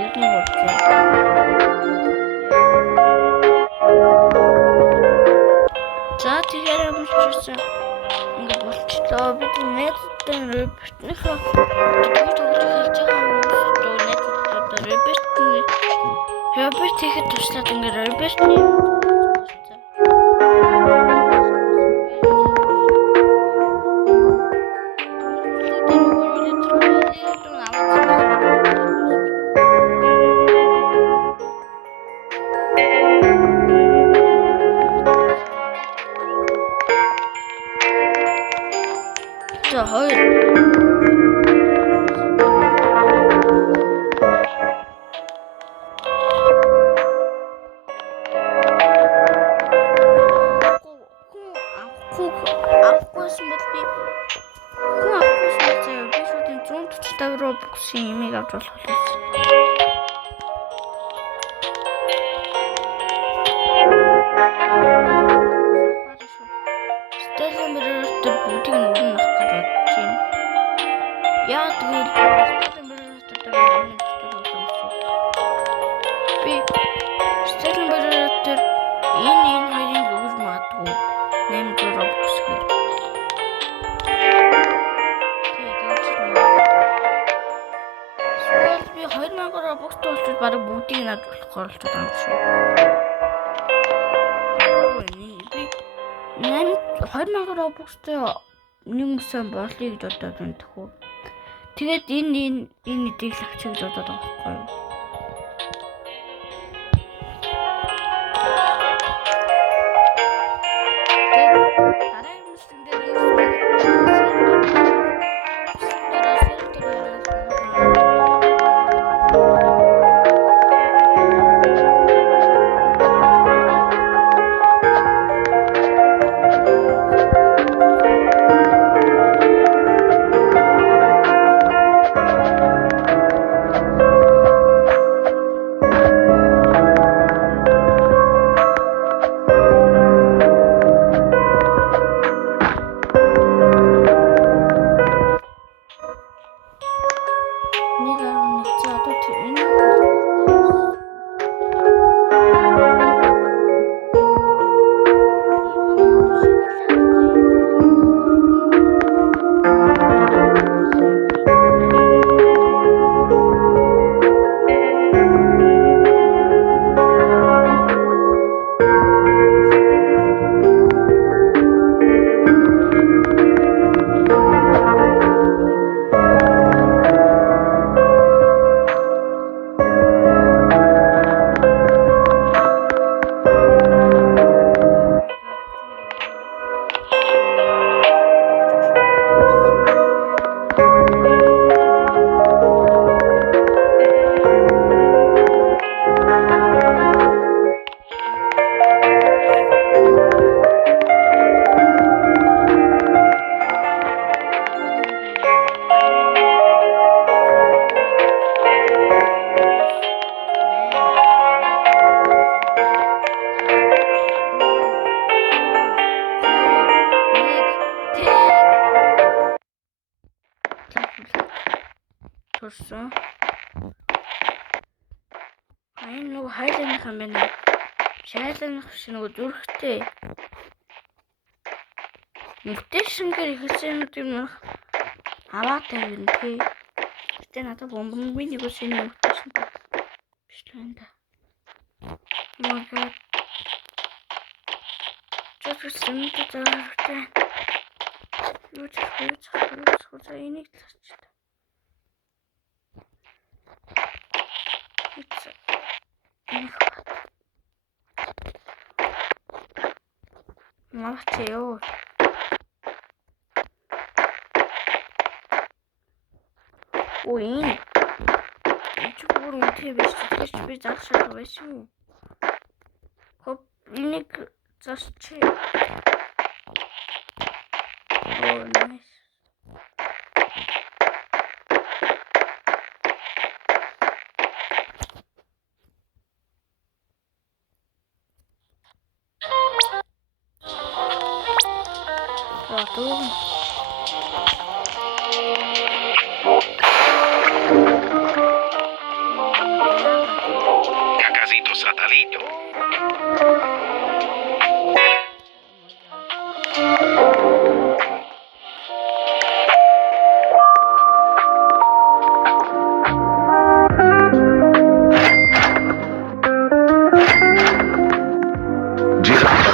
Ирнэ болчихсон. За тэгэхээр амжчихсан. Ингээд болчихлоо. Бид найзтай Робертнийхаа тэгээд тоглож хэлж байгаа хүмүүс найзтай Роберт ихэд туслаад ингээд Робертны за хоёр авахгүйсэн бол би шууд 145 Robux-ийн имийг авч болох байсан. Стеллэн бэрэтэр бүгдийг нь өрнө авах гэж бодож байна. Яа тэгвэл Стеллэн бэрэтэр би Стеллэн бэрэтэр энэ хоёрын өгж магадгүй 800 Robux гэх. Би 2000 Robux-тай болчихвол бараг бүгдийг нь авч болох оролцоод байгаа юм шүү. Би 2000 Robux-тай нэг мөсөн болъё гэж бодоод байна тэхүү. Тэгээд энэ эдийг л авчих гэж бодоод байгаа байхгүй юу? Турсан. Айн нөгөө хайлах юм байна. Шайлах шиг нөгөө зүрхтэй. Мөтэйшингээр ихэлсэн юм аваатай юм тий. Гэтэ надад бомбын нэг үсэн мөтэйшин биш л энэ. Магад. Чөтсөн төтөртэй. Юу энийг л авчих. Мовчеё. Ой. Чүгээр үнтэй биш ч би загшаа байсан. Хоп энийг засчи. Oh nice. Готово.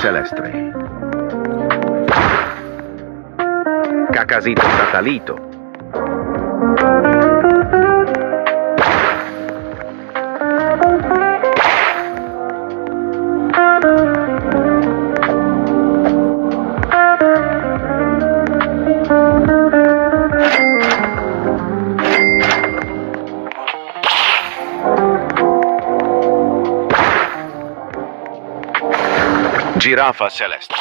Celestre. Cacasito Tatalito. Giraffa Celeste.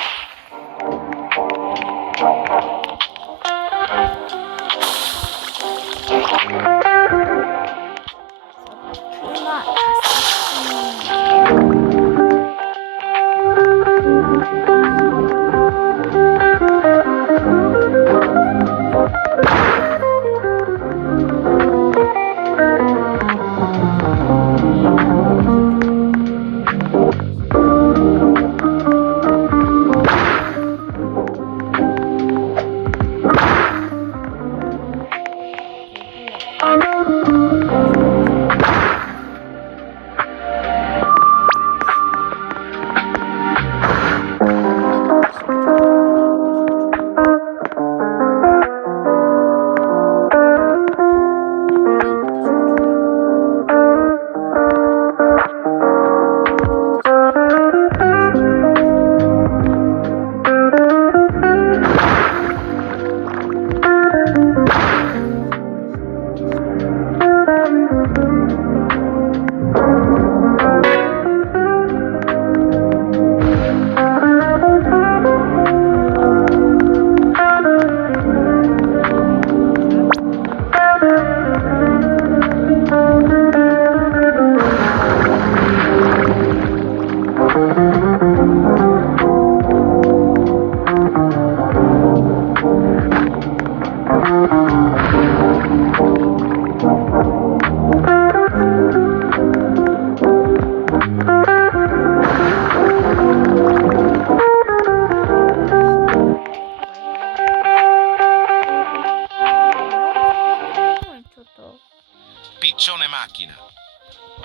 Piccione macchina.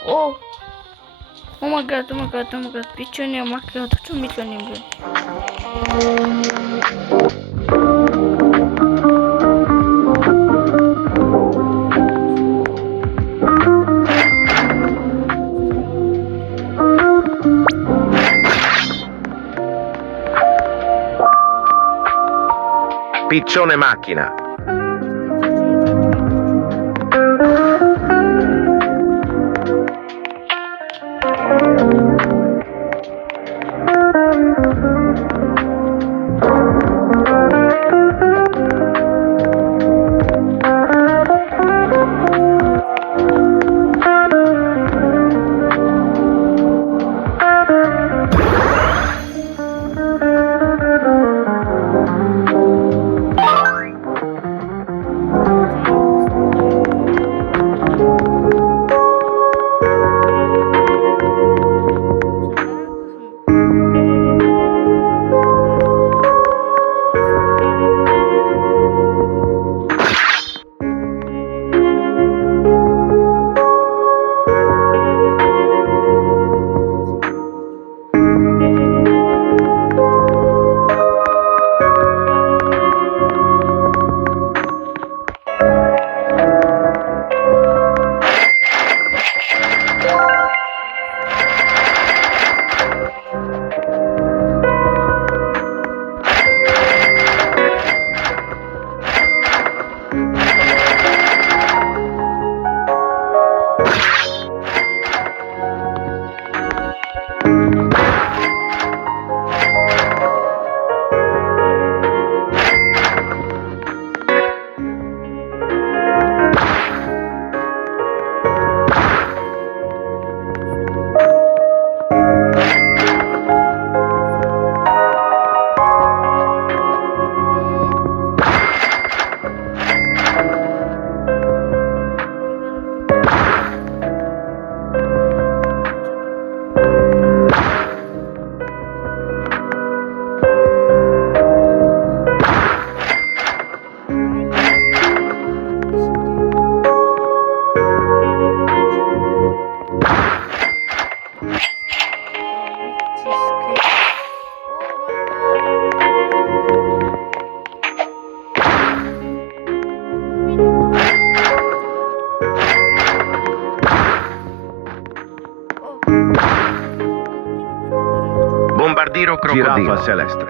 Oh my god, Печёнье макина 40 миллион юм бэ? Piccione macchina. Armadillo crocodilo. Giraffa celeste.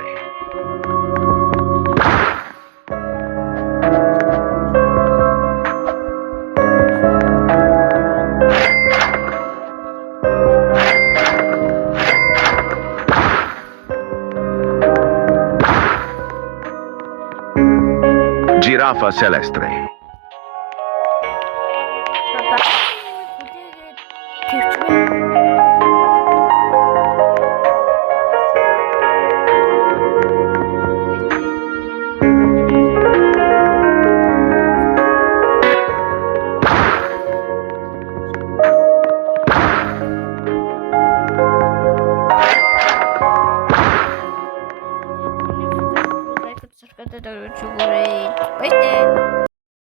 Giraffa celeste.